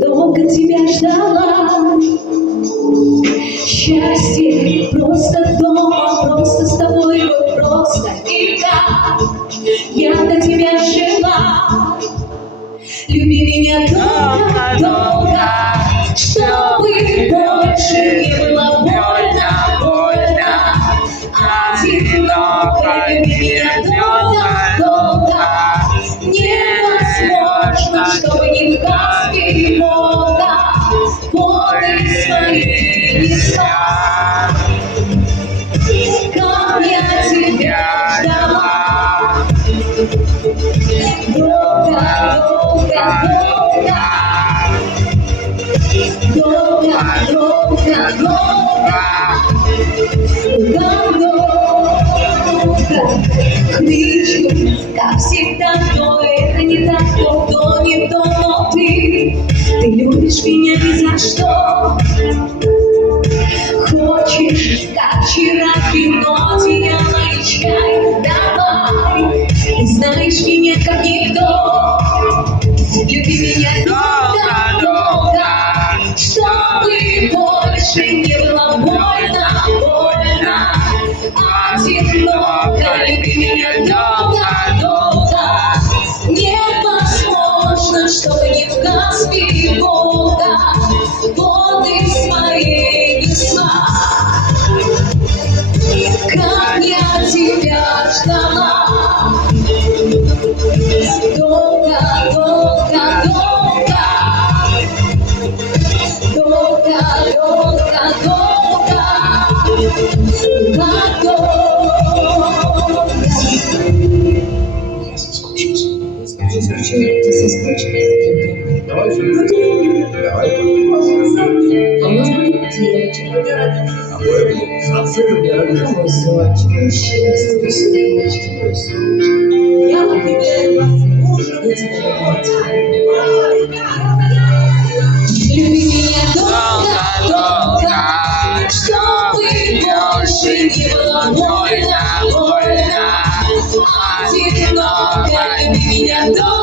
долго тебя ждала. Счастье просто дома, просто с тобой, вот просто и да. Я до тебя жила. Люби меня долго-долго, чтобы больше не было больно, больно, одиноко. Люби меня долго-долго, невозможно, чтобы не вгас перемота, воды свои места. Как я тебя ждала, долго, кличку, как всегда, но это не так, то не то, но ты любишь меня ни за что. Хочешь, как вчера, кино, одеяло и чай, давай, ты знаешь меня как никто. Люби меня долго-долго, чтобы больше не было больно, больно, одиноко. Люби меня долго-долго, невозможно, чтобы не вгас переполка, воды свои несла. Как я тебя ждала, долго, долго, долго, долго, долго, долго. Я соскучился. Скажи, зачем ты соскучилась? Давай же. Давай. А может быть, девочка? А мы Кусочек, счастье, я объявляю вас мужем. Люби меня долго-долго, чтобы больше не было больно, больно, одиноко. Люби меня долго.